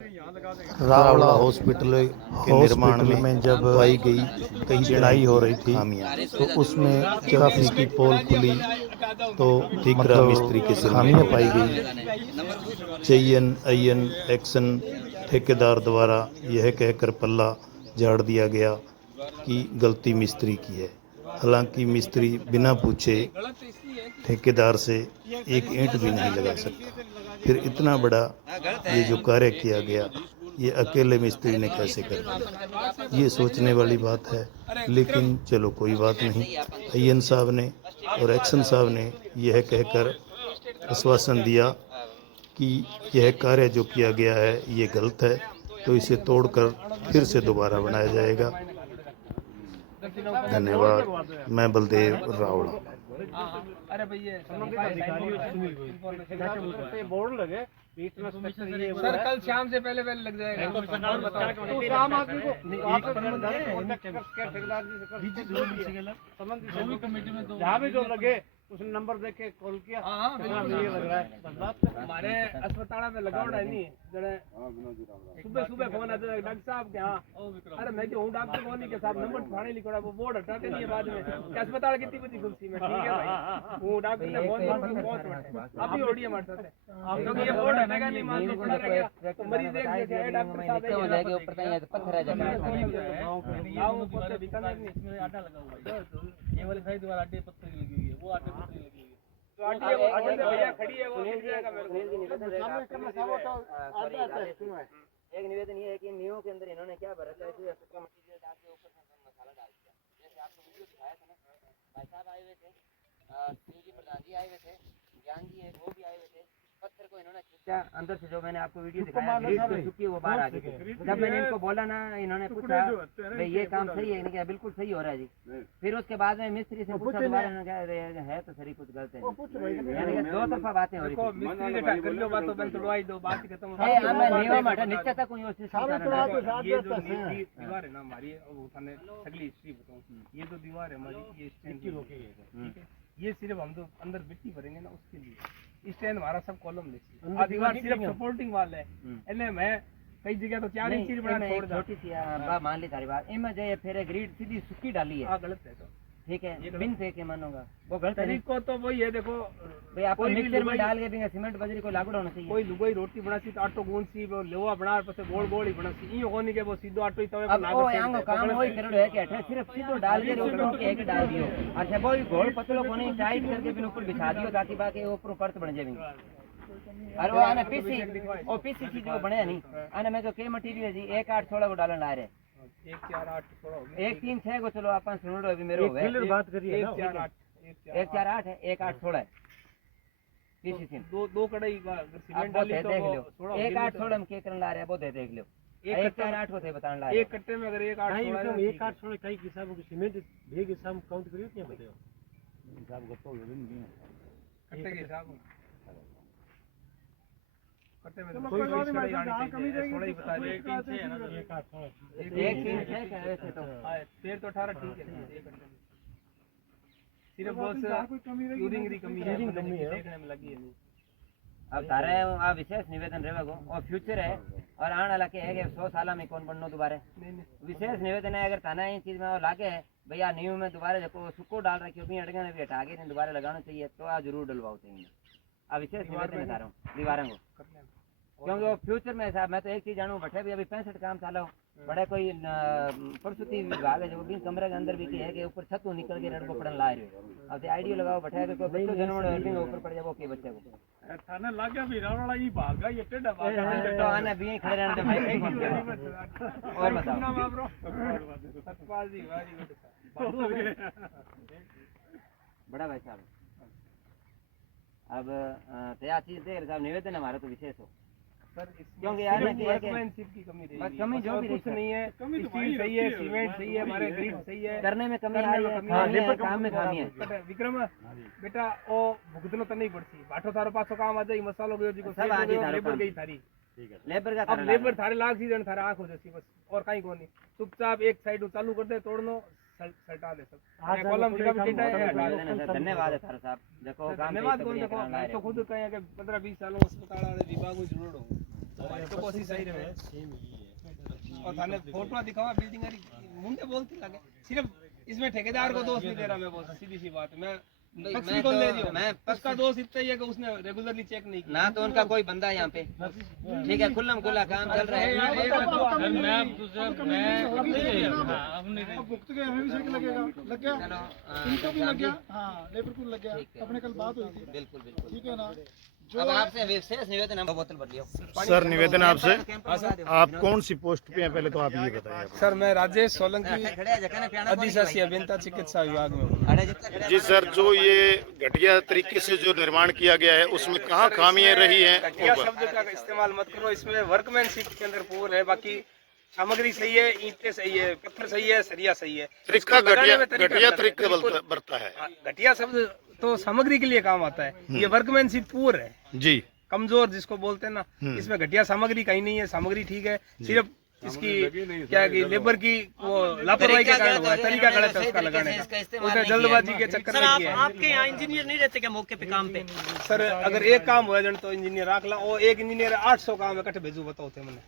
Rawla hospital के निर्माण में जब पाई गई कई चढ़ाई हो रही थी तो उसमें काफ़ी की पोल खुली तो ठिकरा मिस्त्री के खामियां पाई गई। चयन अयन एक्शन ठेकेदार द्वारा यह कहकर पल्ला झाड़ दिया गया कि गलती मिस्त्री की है। हालांकि मिस्त्री बिना पूछे ठेकेदार से एक ईंट भी नहीं लगा सकता। फिर इतना बड़ा ये जो कार्य किया गया ये अकेले मिस्त्री ने कैसे कर दिया, ये सोचने वाली बात है। लेकिन चलो कोई बात नहीं, अय्यन साहब ने और एक्शन साहब ने यह कहकर आश्वासन दिया कि यह कार्य जो किया गया है ये गलत है तो इसे तोड़कर फिर से दोबारा बनाया जाएगा। धन्यवाद। मैं बलदेव रावड़ा। अरे भैया बोर्ड लगे सर, कल शाम से पहले लग जाएगा। जहाँ भी जो लगे उसने नंबर देख के कॉल किया। ये लग रहा है हमारे अस्पताल में लगा नहीं है। सुबह सुबह फोन आता है डॉक्टर साहब के। हाँ, अरे मैं जो हूँ डॉक्टर कौन के साहब नंबर थाने लिखा वो बोर्ड हटाते नहीं है बाद में। अस्पताल कितनी बड़ी कुर्सी में ठीक है भाई, वो डॉक्टर ने फोन अभी ओडी हमारे साथ क्योंकि ये बोर्ड हटेगा नहीं। मान लो पड़ा रह गया तो मरीज देख देखे डॉक्टर साहब हो जाएगा ऊपर तक पत्थर आ जाएगा। आओ पत्थर बीकानेर में इसमें आटा लगा हुआ है। ये वाली साइड वाला आटे पत्थर की लगी हुई है, वो आटे पत्थर लगी हुई है। तो आटे वो आटे से भैया खड़ी है वो मिल जाएगा मेरे को। एक निवेदन ये है कि नींव के अंदर इन्होंने क्या भरा था, इसका मटेरियल डाल के ऊपर मसाला डाल दिया। जैसे आपको वीडियो दिखाया था ना, भाई साहब आए हुए थे, शिव जी प्रधान जी आए हुए थे, ज्ञान जी है वो भी आए हुए थे। पत्थर को इन्होंने खींचा अंदर से, जो मैंने आपको वीडियो दिखाया ग्रिड जो चुकी है वो बाहर आ गई। जब मैंने इनको बोला ना, इन्होंने पूछा भाई ये काम सही है, इन्होंने कहा बिल्कुल सही हो रहा है जी। फिर उसके बाद में मिस्त्री से पूछा दोबारा, इन्होंने कहा है तो सही कुछ गलत है। यानी दो तरफा बातें हो रही थी। नीचे तक ये जो दीवार है ना हमारी, सगली हिस्ट्री बताऊँ, ये जो दीवार है हमारी ये स्टैंड की रोकी है, ठीक है। ये सिर्फ हम जो अंदर मिट्टी भरेंगे ना उसके लिए स्टैंड हमारा सब कॉलम ले दीवार सिर्फ सपोर्टिंग वाल है। એટલે मैं कई जगह तो 4 इंच बना छोड़ दा छोटी सी मान ली तारी बात इनमें जो फिर ग्रिड सीधी सुक्की डाली है। गलत है तो ठीक है, बिन फेंके मानूंगा वो गलत तरीको तो वही है। देखो भाई आप मिक्सर में डाल के भी सीमेंट बजरी को लागू होना चाहिए। कोई लुगाई रोटी बनासी तो आटो गूंद सी वो लोहा बना पछे गोल गोल ही बनासी ई होनी के वो सीधो आटो ही तवे पर लागू। अब यांगो काम होई करेड़ो है कि अठे सिर्फ सीधो डाल के ऊपर के एक डाल दियो। अच्छा वो गोल पतलो कोनी टाइट करके बिन ऊपर बिछा दियो ताकि बाकी ऊपर परत बन जाए। अरे वो आने पीसी चीज वो बने नहीं आने में जो के मटेरियल जी 1-8-16 को डालन ला रहे 1-4-8 हो गया 1-3-6 को। चलो अपन सुन लो अभी मेरे हो गए बात करिए ना 1-4-8 है 1-8-16 पीसी दो कड़ाई सीमेंट डाली तो देख लो 1-8-16 हम के करन ला रहे हैं वो दे देख लो 1-4-8 को थे बतान ला एक कट्टे में अगर 1-8-16 कई हिसाब को सीमेंट भेग हिसाब काउंट करियो क्या बताओ हिसाब गप्पो नहीं कट्टे के हिसाब करते में कोई चढ़ाई आनी चाहिए 16 ही बता रहे 1-3-6 है ना 1-3-6 कह रहे थे तो फिर तो 18 ठीक है। सिर्फ बस यूरिंग की कमी है देखने में लगी है। अब तारे आ विशेष निवेदन रहेगा और फ्यूचर है और आने वाला के है कि 100 साल में कौन बननो दोबारा विशेष निवेदन है। अगर थाना इन चीज में लागे भैया न्यू में दोबारा जो सुको डाल रखी भी अड़गे भी हटा के दोबारा लगाना चाहिए तो आ जरूर डलवाओ चाहिए। अब विशेष निवेदन बता रहा हूँ दीवारों को क्योंकि वो फ्यूचर में साहब मैं तो एक चीज जानू बैठे भी अभी 65 काम चालो बड़े कोई प्रसूति विभाग है जो भी कमरे के अंदर भी है कि ऊपर छत निकल के रड़को पड़न ला रहे हो। अब आइडिया लगाओ बैठा के कोई बच्चों जन्म के ऊपर पड़ जाओ के बच्चे को थाने लागे भी रावड़ा ही भागा ये टेढ़ा भागा तो आने भी खड़े रहने तो भाई कहीं और बताओ नाम ब्रो सतपाल जी वेरी बड़ा भाई साहब। अब तैयार चीज दे साहब निवेदन हमारा तो विशेष हो क्योंकि यार की कमी रही कमी जो भी नहीं है स्टील सही है सीमेंट सही है हमारे ग्रिड सही है करने में कमी आई है लेबर काम में खामी है। विक्रम बेटा ओ भुगतनो तो नहीं पड़ती बाटो थारो पासो काम आ जाई मसालो गयो जी को सब आ जाई लेबर गई थारी ठीक है लेबर का अब लेबर थारे लाग सीजन थारा आंख हो जैसी बस और काई कोनी चुपचाप एक साइड चालू कर दे तोड़नो सल्टा दे सब कॉलम जगह भी टेटा है। धन्यवाद है थारा साहब देखो धन्यवाद कौन देखो मैं तो खुद कहे कि 15-20 सालों अस्पताल वाले विभाग में जुड़ो तो कोशिश सही रहे और थाने फोटो दिखावा बिल्डिंग मुंडे बोलते लगे सिर्फ इसमें ठेकेदार को दोष नहीं दे रहा मैं, बहुत सीधी सी बात है। मैं उसका दोष इतना ही है कि उसने रेगुलरली चेक नहीं किया ना, तो उनका कोई बंदा यहाँ पे ठीक है, खुल्लम खुला काम चल रहा है। बिल्कुल बिल्कुल ठीक है ना। अब आपसे विशेष निवेदन, हम बोतल बदलियो सर। निवेदन आपसे, आप कौन सी पोस्ट पे हैं पहले तो आप ये बताइए। सर मैं राजेश सोलंकी अधिशासी अभियंता चिकित्सा विभाग में हूँ। जी सर, जो ये घटिया तरीके से जो निर्माण किया गया है उसमें कहाँ खामियां रही हैं? घटिया शब्द का इस्तेमाल मत करो, इसमें वर्कमैनशिप के अंदर पूर्ण है, बाकी सामग्री सही है, ईंटें सही है, पत्थर सही है, सरिया सही है। तरीका घटिया तरीका बरता है। घटिया शब्द तो सामग्री के लिए काम आता है, ये वर्कमैनशिप पूर्ण है जी। कमजोर जिसको बोलते हैं ना, इसमें घटिया सामग्री कहीं नहीं है, सामग्री ठीक है, सिर्फ इसकी क्या है कि लेबर की वो लापरवाही के कारण हुआ है, तरीका गलत है उसका लगाने का, उसने जल्दबाजी के चक्कर में किया है। आपके यहाँ इंजीनियर नहीं रहते क्या मौके पे काम पे? सर अगर एक काम हुआ जन तो इंजीनियर राख ला, और एक इंजीनियर 800 काम इकट्ठे भेजू बताओ थे मैंने।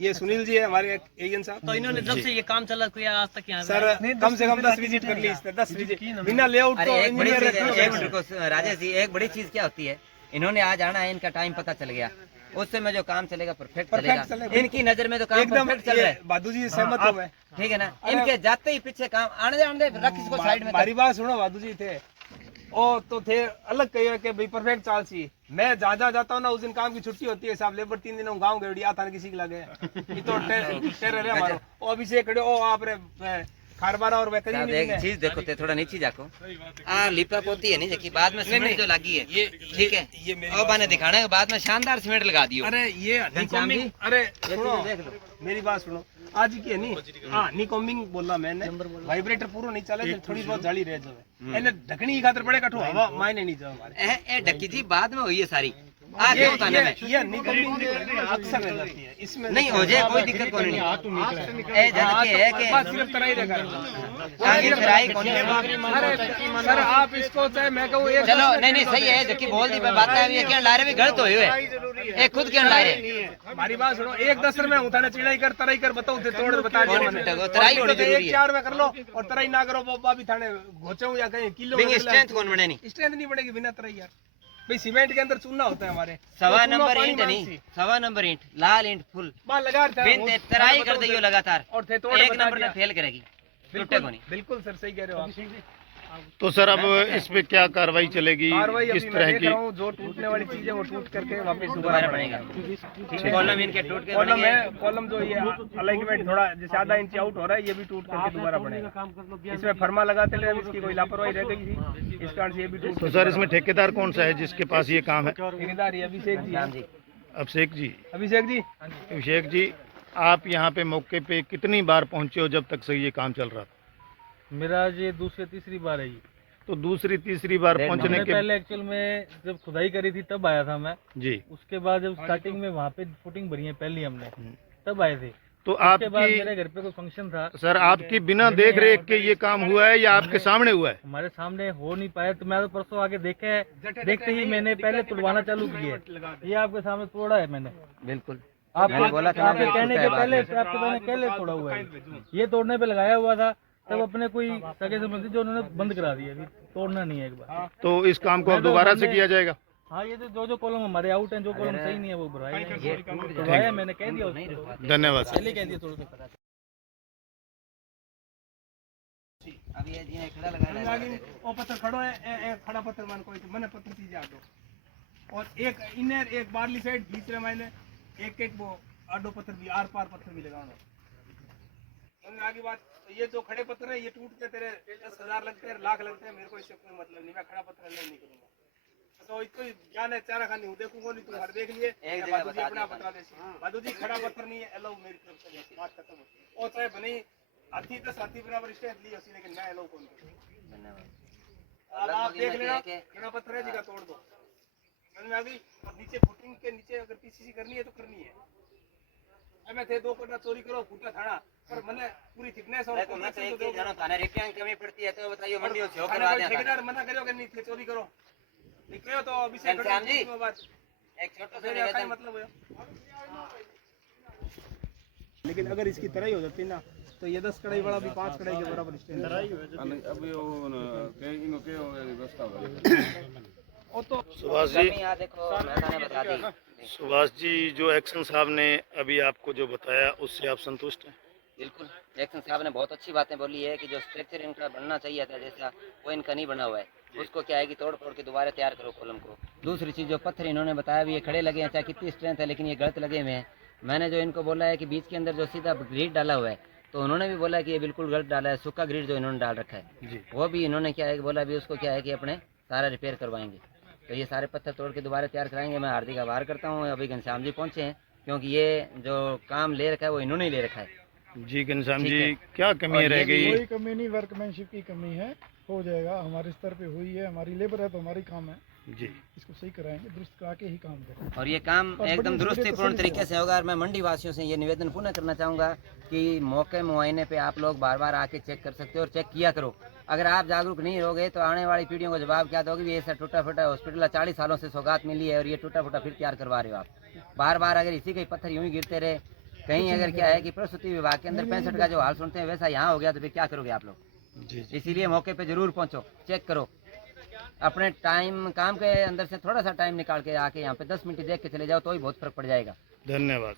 ये सुनील जी है हमारे एजेंट साहब। तो इन्होंने जब से ये काम चला किया आज तक यहाँ सर कम से कम 10 विजिट कर ली इसने, 10 विजिट बिना लेआउट तो इंजीनियर राजेश जी, एक बड़ी चीज क्या होती है, इन्होंने आज आना है, इनका टाइम पता चल गया, उससे में जो काम चलेगा परफेक्ट चलेगा। इनकी नजर में तो काम परफेक्ट चल रहा है। बादू जी सहमत हो गए, ठीक है ना। इनके जाते ही पीछे काम आने दे रख इसको साइड में। हमारी बात सुनो, बादू जी थे ओ तो थे अलग कहिए कि भाई परफेक्ट चाल सी। मैं जहाँ जाता हूँ ना उस दिन काम की छुट्टी होती है साहब, लेबर 3 दिन गाँव गए आता किसी के लगे ये तो टेरर है हमारा। ओ अभिषेक खड़े ओ आप रे खारबारा और वैकरी एक चीज देखो ते थोड़ा नीचे जाको आ लिपा पोती है नहीं देखी बाद में सीमेंट जो लगी है ये ठीक है, ये अब मैंने दिखाना है बाद में शानदार सीमेंट लगा दियो। अरे ये अरे सुनो मेरी बात सुनो, आज की है नहीं हाँ निकॉमिंग बोला मैंने, वाइब्रेटर पूरा नहीं चले थोड़ी बहुत जाली रह जाए, एने ढकनी की खातर बड़े कठो हवा मायने नहीं जाओ हमारे ए ढकी थी बाद में हुई है सारी। ये निकॉमिंग अक्सर रह जाती है, इसमें नहीं हो जाए कोई दिक्कत कोई नहीं। ए जानके है कि सिर्फ तराई रहेगा आगे तराई कौन सर आप इसको चाहे मैं कहूँ एक चलो नहीं सही है जबकि बोल दी बात है, ये क्या ला रहे भी गलत हुए है, खुद क्यों ला रहे। हमारी बात सुनो, एक 10 में उठाने चिड़ाई कर तराई कर बताओ तोड़ बता दिया तराई होनी जरूरी है, 4 में कर लो और तराई ना करो बाबा भी थाने घोचो या कहीं किलो स्ट्रेंथ कौन बने नहीं, स्ट्रेंथ नहीं बढ़ेगी बिना तराई यार। भाई सीमेंट के अंदर चूना होता है हमारे, 1.25 नंबर ईंट नहीं 1.25 नंबर ईंट लाल ईंट फुल लगा तराई कर दियो लगातार और थे एक नंबर में फेल करेगी, बिल्कुल सर सही कह रहे हो आप। तो सर अब इस पे क्या कार्रवाई चलेगी, किस तरह की? जो टूटने वाली चीज है वो टूट करके वापस दोबारा बनेगा। कॉलम इनके टूट के कॉलम है, कॉलम जो ये अलाइनमेंट थोड़ा जैसे आधा इंच आउट हो रहा है ये भी टूट करके दोबारा बनेगा। इसमें फर्मा लगाते रहे, इसकी कोई लापरवाही रह गई थी इस कारण से ये भी टूट। तो सर इसमें ठेकेदार कौन सा है जिसके पास ये काम है? ठेकेदार अभिषेक जी। अभिषेक जी आप यहाँ पे मौके पे कितनी बार पहुँचे हो जब तक से ये काम चल रहा था? मेरा ये दूसरी तीसरी बार है। तो दूसरी तीसरी बार पहुंचने के पहले एक्चुअल में जब खुदाई करी थी तब आया था मैं जी। उसके बाद जब स्टार्टिंग में वहाँ पे फुटिंग भरी है पहली हमने तब आए थे। तो आपके बाद आपकी मेरे घर पे कोई फंक्शन था सर, आपकी बिना देख रेख के ये काम हुआ है या आपके सामने हुआ है? हमारे सामने हो नहीं पाया तो मैं तो परसों आके देखते ही मैंने पहले तोड़वाना चालू किया। ये आपके सामने तोड़ा है मैंने, बिल्कुल आपके कहने के पहले तोड़ा हुआ है। ये तोड़ने पे लगाया हुआ था तब अपने कोई सगे संबंधी जो उन्होंने बंद करा दिया, अभी तोड़ना नहीं है एक बार। तो इस काम को अब दोबारा से किया जाएगा? हाँ ये जो कॉलम हमारे आउट हैं, जो कॉलम सही नहीं है वो भराया, मैंने कह दिया उसको। धन्यवाद सर। पहले कह दिया थोड़ा सा। अब ये जी खड़ा लगा ओ पत्थर खड़ो है खड़ा पत्थर मान कोई मैंने पत्थर चीज आ दो और एक इनर एक बारली साइड बीच में मैंने एक वो आडो पत्थर भी आर पार पत्थर भी लगाना। आगे बात ये जो खड़े पत्थर है ये टूट के तेरे 10,000 लगते हैं, लाख लगते हैं, मेरे को इससे कोई मतलब नहीं, मैं खड़ा पत्थर नहीं करूंगा। तो इसको ज्ञान है चारा खानी हूँ देखूंगा नहीं, तुम हर देख लिए अपना बता दे बादू जी खड़ा पत्थर नहीं है अलाउ मेरी तरफ से बात खत्म होती है। और चाहे बनी हाथी 10 हाथी बराबर स्टेज ली उसी, लेकिन मैं अलाउ कौन करूँ। आप देख लेना खड़ा पत्थर है जी का तोड़ दो समझ में आ गई। और नीचे फुटिंग के नीचे अगर पीसीसी करनी है तो करनी है। मैं थे 2 कटा चोरी करो फूटा थाना पर मैंने पूरी थिकनेस और तो मैं तो एक चीज जानो थाने रुपया की कमी पड़ती है तो बताइए मंडियों से होकर आ जाए। ठेकेदार मना करो कि नहीं थे चोरी करो निकलो तो अभी से श्याम जी एक छोटा सा निवेदन, मतलब है। लेकिन अगर इसकी तराई हो जाती ना तो ये 10 कढ़ाई वाला भी 5 कढ़ाई के बराबर स्टैंड सुभाष जी, कमी यहाँ देखो मैंने बता दी। सुभाष जी, जो एक्शन साहब ने अभी आपको जो बताया उससे आप संतुष्ट हैं? बिल्कुल, एक्शन साहब ने बहुत अच्छी बातें बोली है कि जो स्ट्रक्चर इनका बनना चाहिए था जैसा वो इनका नहीं बना हुआ है, उसको क्या है कि तोड़ फोड़ के दोबारा तैयार करो कॉलम को। दूसरी चीज़ जो पत्थर इन्होंने बताया भी ये खड़े लगे हैं, चाहे कितनी स्ट्रेंथ है लेकिन ये गलत लगे हुए हैं। मैंने जो इनको बोला है कि बीच के अंदर जो सीधा ग्रिड डाला हुआ है तो उन्होंने भी बोला कि ये बिल्कुल गलत डाला है, सूखा ग्रिड जो इन्होंने डाल रखा है जी। वो भी इन्होंने क्या है कि बोला भी उसको क्या है कि अपने सारा रिपेयर करवाएंगे। तो ये सारे पत्थर तोड़ के दोबारा तैयार कराएंगे। मैं हार्दिक आभार करता हूँ, अभी घनश्याम जी पहुँचे हैं क्योंकि ये जो काम ले रखा है वो इन्होंने ही ले रखा है। जी घनश्याम ठीक जी, है। क्या कमी रह गई? कोई कमी नहीं, वर्कमैनशिप की कमी है, हो जाएगा। हमारे स्तर पे हुई है, हमारी लेबर है तो हमारी काम है, जी, इसको सही कराएंगे, दुरुस्त करा के ही काम करेंगे। और ये काम और एकदम बड़ी दुरुस्तीपूर्ण तसल्ली तरीके से होगा। और मैं मंडी वासियों से ये निवेदन पुनः करना चाहूँगा कि मौके मुआयने पे आप लोग बार बार आके चेक कर सकते हो और चेक किया करो। अगर आप जागरूक नहीं रहोगे तो आने वाली पीढ़ियों को जवाब क्या दोगे? ये ऐसा टूटा फूटा हॉस्पिटल 40 सालों से सौगात मिली है और ये टूटा फूटा फिर तैयार करवा रहे हो आप। बार बार अगर इसी के पत्थर यूं ही गिरते रहे, कहीं अगर क्या है कि प्रसूति विभाग के अंदर 65 का जो हाल सुनते हैं वैसा यहाँ हो गया तो फिर क्या करोगे आप लोग? जी, जी। इसीलिए मौके पे जरूर पहुँचो, चेक करो, अपने टाइम काम के अंदर से थोड़ा सा टाइम निकाल के आके यहाँ पे 10 मिनट देख के चले जाओ तो ही बहुत फर्क पड़ जाएगा। धन्यवाद।